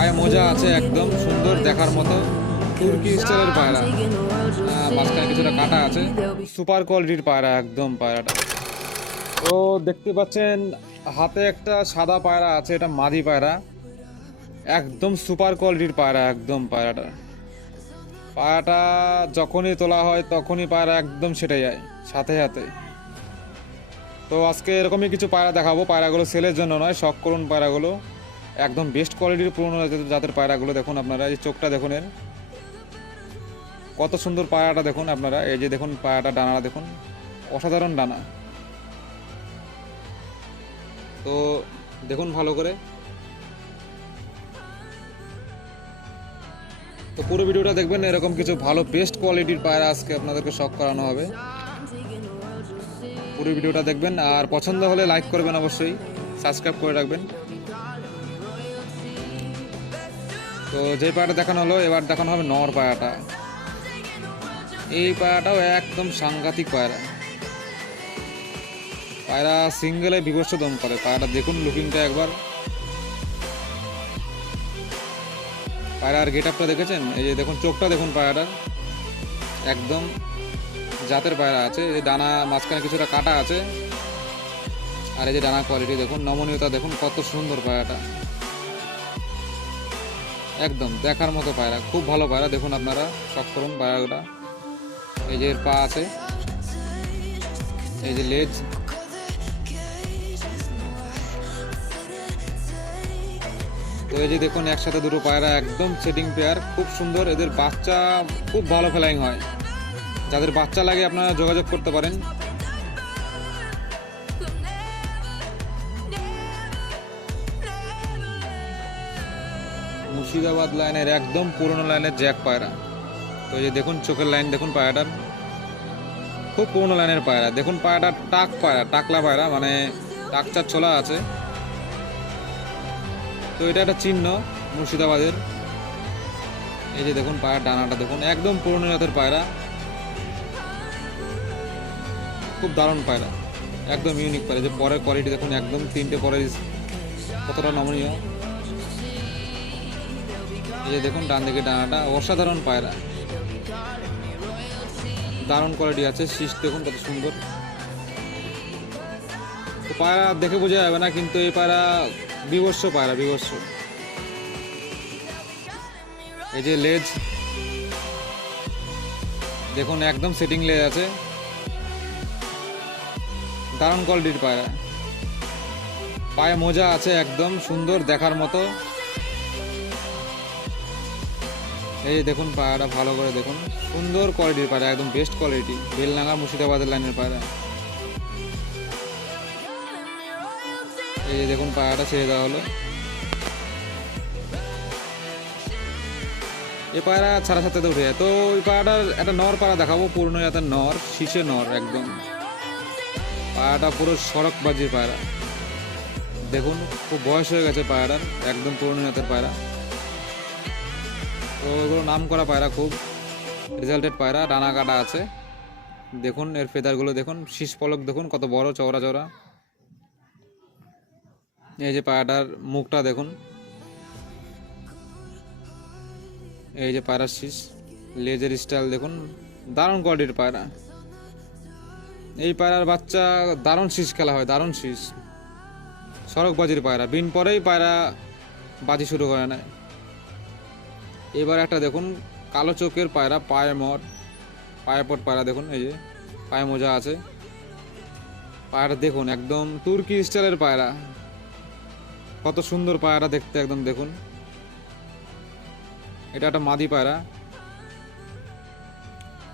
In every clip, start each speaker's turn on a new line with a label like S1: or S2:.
S1: পায়ে মোজা আছে একদম, সুন্দর দেখার মতো। তুর্কি স্টাইলের পায়রা। মাঝখানে কিছুটা কাটা আছে। সুপার কোয়ালিটির পায়রা, একদম পায়রাটা। তো দেখতে পাচ্ছেন, হাতে একটা সাদা পায়রা আছে, এটা মাদি পায়রা। একদম সুপার কোয়ালিটির পায়রা, একদম পায়রাটা। পায়রাটা যখনই তোলা হয়, তখনই পায়রা একদম সেটে যায়, সাথে সাথে। তো আজকে এরকমই কিছু পায়রা দেখাবো। পায়রাগুলো সেলের জন্য নয়, শখ করুন পায়রাগুলো। একদম বেস্ট কোয়ালিটির পুরোনো জাতের- পায়রাগুলো দেখুন আপনারা। এই চোখটা দেখুন এর। কত সুন্দর পায়রাটা দেখুন আপনারা। এই যে দেখুন পায়রাটা ডানাটা দেখুন। অসাধারণ ডানা। তো দেখুন ভালো করে। তো পুরো ভিডিওটা দেখবেন, এরকম কিছু ভালো বেস্ট কোয়ালিটির পায়রা আজকে আপনাদেরকে শখ করানো হবে। পুরো ভিডিওটা দেখবেন, আর পছন্দ হলে লাইক করবেন অবশ্যই। সাবস্ক্রাইব করে রাখবেন। তো যে পায়াটা দেখানো হলো, এবার দেখানো হবে নর পায়াটা এই পায়াটাও একদম সাংঘাতিক পায়রা। পায়রা সিঙ্গেলে বিভৎস দম করে। পায়রাটা দেখুন লুকিংটা একবার। পায়রার গেট আপটা দেখেছেন? এই যে দেখুন, চোখটা দেখুন পায়রাটার। একদম জাতের পায়রা আছে। এই ডানা মাঝখানে কিছুটা কাটা আছে। আর এই যে ডানা কোয়ালিটি দেখুন, নমনীয়তা দেখুন, কত সুন্দর পায়রাটা। একদম, দেখার মতো পায়রা, খুব ভালো পায়রা, দেখুন আপনারা শখ করুন পায়রাটা এই যে পা আছে, এই যে লেজ। তো এই যে দেখুন, একসাথে দুটো পায়রা, একদম সেটিং পেয়ার, খুব সুন্দর, এদের বাচ্চা খুব ভালো ফ্লাইং হয়। যাদের বাচ্চা লাগে আপনারা যোগাযোগ করতে পারেন। মুর্শিদাবাদ লাইনের একদম পুরনো লাইনের জ্যাক পায়রা। তো এই যে দেখুন চোখের লাইন, দেখুন পায়রাটার। খুব পুরনো লাইনের পায়রা। দেখুন পায়রাটার টাক পায়রা, টাকলা পায়রা মানে টাকচার ছোলা আছে। তো এটা একটা চিহ্ন মুর্শিদাবাদের। এই যে দেখুন পায়ের ডানাটা, দেখুন একদম পুরনো জাতের পায়রা। খুব দারুণ পায়রা, একদম ইউনিক পায়রা। যে পরের কোয়ালিটি দেখুন, একদম তিনটে পরের কতটা নমনীয়। এই যে দেখুন, ডান দিকে ডানাটা, অসাধারণ পায়রা। দারুণ কোয়ালিটি আছে, শীষ দেখুন কত সুন্দর। পায়রা দেখে বোঝা যাবে না, কিন্তু এই পায়রা বিবর্ষ পায়রা, বিবর্ষ। এই যে লেজ। দেখুন, একদম সেটিং লেজ আছে। দারুণ কোয়ালিটির পায়রা। পায়ে মোজা আছে একদম, সুন্দর দেখার মতো। এই যে দেখুন পায়রাটা ভালো করে দেখুন। সুন্দর কোয়ালিটির পায়রা একদম বেস্ট কোয়ালিটি বেলনাঙ্গা মুর্শিদাবাদের লাইনের পায়রা এই যে দেখুন পায়রাটা ছেড়ে দেওয়া হলো। এই পায়রা ছাড়া সাথে উঠে যায়। তো ওই পায়রাটার একটা নর পায়রা দেখাবো, পুরনো জাতের নর শীষে নর একদম। পায়রাটা পুরো সড়ক বাজির পায়রা দেখুন, খুব বয়স হয়ে গেছে পায়রার একদম পুরনো জাতের পায়রা তো ওগুলো নাম করা পায়রা খুব। রেজাল্টেড পায়রা, ডানা কাটা আছে। দেখুন, এর ফেদারগুলো দেখুন, শীষ পলক দেখুন, কত বড়, চওড়া চওড়া। এই যে পায়রাটার মুখটা দেখুন। এই যে পায়রার শীষ লেজের স্টাইল দেখুন, দারুণ কোয়ালিটির পায়রা। এই পায়রার বাচ্চা দারুণ শীষ খেলা হয়, দারুণ শীষ। সড়ক বাজির পায়রা, বিন পরেই পায়রা বাজি শুরু করে নেয়। এবার একটা দেখুন, কালো চোখের পায়রা, পায়ে মট পায়ে পট পায়রা দেখুন, এই যে, পায়ে মোজা আছে। পায়রা দেখুন, একদম তুর্কি স্টাইলের পায়রা। কত সুন্দর পায়রা দেখতে, একদম দেখুন। এটা একটা মাদি পায়রা।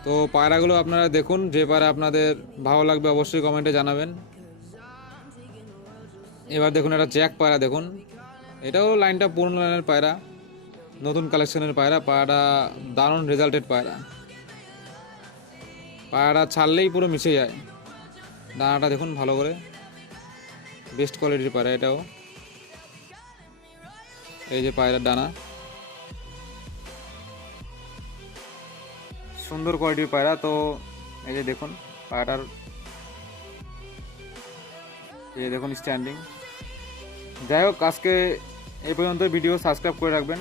S1: তো পায়রাগুলো আপনারা দেখুন, যে পায়রা আপনাদের ভালো লাগবে অবশ্যই কমেন্টে জানাবেন। এবার দেখুন, একটা জ্যাক পায়রা দেখুন। এটাও লাইনটা পুরনো লাইনের পায়রা। নতুন কালেকশনের পায়রা পায়রাটা দারুণ রেজাল্টেড পায়রা। পায়রাটা ছাড়লেই পুরো মিশে যায়। দানাটা দেখুন ভালো করে। বেস্ট কোয়ালিটির পায়রা এটাও। এই যে পায়রার ডানা সুন্দর কোয়ালিটির পায়রা। তো এই যে দেখুন পায়রাটার এই দেখুন স্ট্যান্ডিং যাই হোক, আজকে এই পর্যন্ত ভিডিও সাবস্ক্রাইব করে রাখবেন।